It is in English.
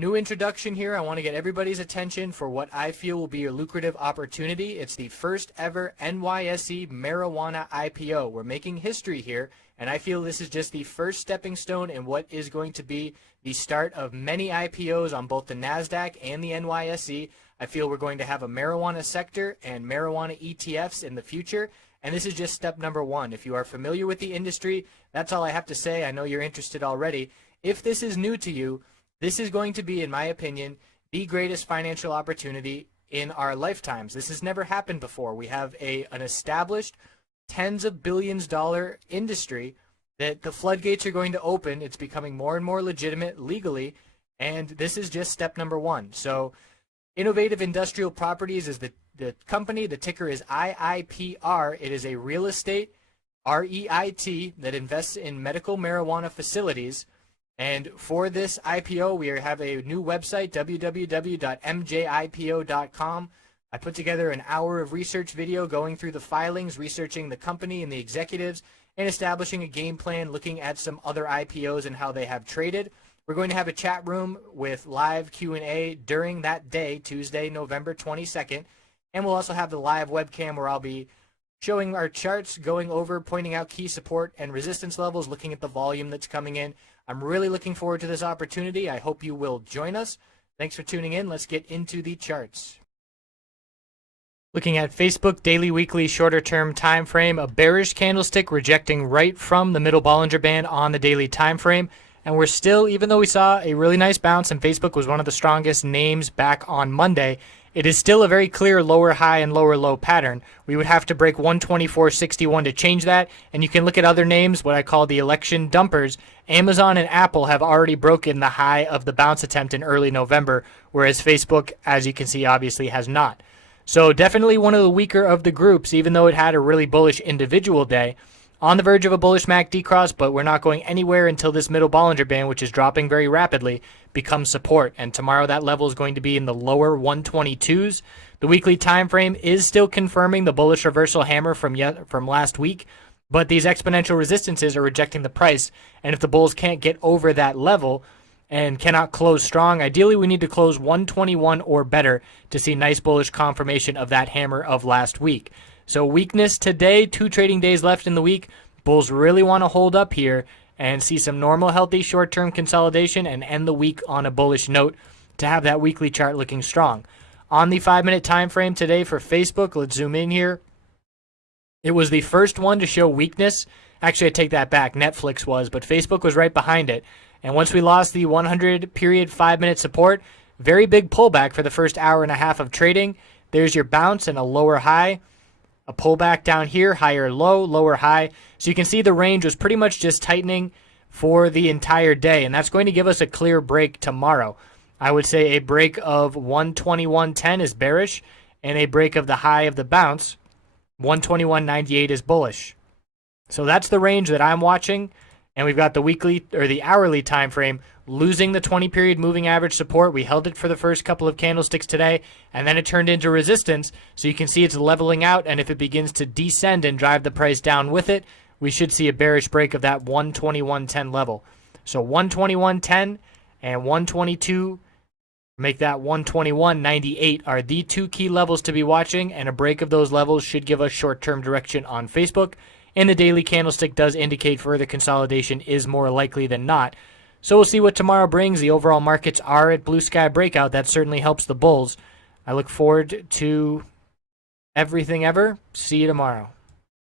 New introduction here. I want to get everybody's attention for what I feel will be a lucrative opportunity. It's the first ever NYSE marijuana IPO. We're making history here, and I feel this is just the first stepping stone in what is going to be the start of many IPOs on both the NASDAQ and the NYSE. I feel we're going to have a marijuana sector and marijuana ETFs in the future, and this is just step number one. If you are familiar with the industry, that's all I have to say. I know you're interested already. If this is new to you, this is going to be, in my opinion, the greatest financial opportunity in our lifetimes. This has never happened before. We have an established tens of billions dollar industry that the floodgates are going to open. It's becoming more and more legitimate legally, and this is just step number one. So Innovative Industrial Properties is the company. The ticker is IIPR. It is a real estate REIT that invests in medical marijuana facilities. And for this IPO, we have a new website, www.mjipo.com. I put together an hour of research video going through the filings, researching the company and the executives, and establishing a game plan, looking at some other IPOs and how they have traded. We're going to have a chat room with live Q&A during that day, Tuesday, November 22nd. And we'll also have the live webcam where I'll be showing our charts, going over, pointing out key support and resistance levels, looking at the volume that's coming in. I'm really looking forward to this opportunity. I hope you will join us. Thanks for tuning in. Let's get into the charts. Looking at Facebook daily, weekly, shorter term time frame, a bearish candlestick rejecting right from the middle Bollinger Band on the daily time frame. And we're still, even though we saw a really nice bounce and Facebook was one of the strongest names back on Monday, it is still a very clear lower high and lower low pattern. We would have to break 124.61 to change that. And you can look at other names, what I call the election dumpers. Amazon and Apple have already broken the high of the bounce attempt in early November, whereas Facebook, as you can see, obviously has not. So definitely one of the weaker of the groups, even though it had a really bullish individual day. On the verge of a bullish MACD cross, but we're not going anywhere until this middle Bollinger Band, which is dropping very rapidly, becomes support. And tomorrow that level is going to be in the lower 122s. The weekly time frame is still confirming the bullish reversal hammer from last week, but these exponential resistances are rejecting the price. And if the bulls can't get over that level and cannot close strong, ideally we need to close 121 or better to see nice bullish confirmation of that hammer of last week. So weakness today, 2 trading days left in the week. Bulls really want to hold up here and see some normal, healthy short-term consolidation and end the week on a bullish note to have that weekly chart looking strong. On the 5-minute time frame today for Facebook, let's zoom in here. It was the first one to show weakness. Actually, I take that back. Netflix was, but Facebook was right behind it. And once we lost the 100-period 5-minute support, very big pullback for the first hour and a half of trading. There's your bounce and a lower high. A pullback down here, higher low, lower high. So you can see the range was pretty much just tightening for the entire day, and that's going to give us a clear break tomorrow. I would say a break of 121.10 is bearish, and a break of the high of the bounce, 121.98 is bullish. So that's the range that I'm watching, and we've got the weekly or the hourly time frame losing the 20-period moving average support. We held it for the first couple of candlesticks today, and then it turned into resistance. So you can see it's leveling out, and if it begins to descend and drive the price down with it, we should see a bearish break of that 121.10 level. So 121.10 and 122, make that 121.98 are the 2 key levels to be watching, and a break of those levels should give us short-term direction on Facebook. And the daily candlestick does indicate further consolidation is more likely than not. So we'll see what tomorrow brings. The overall markets are at blue sky breakout. That certainly helps the bulls. I look forward to everything ever. See you tomorrow.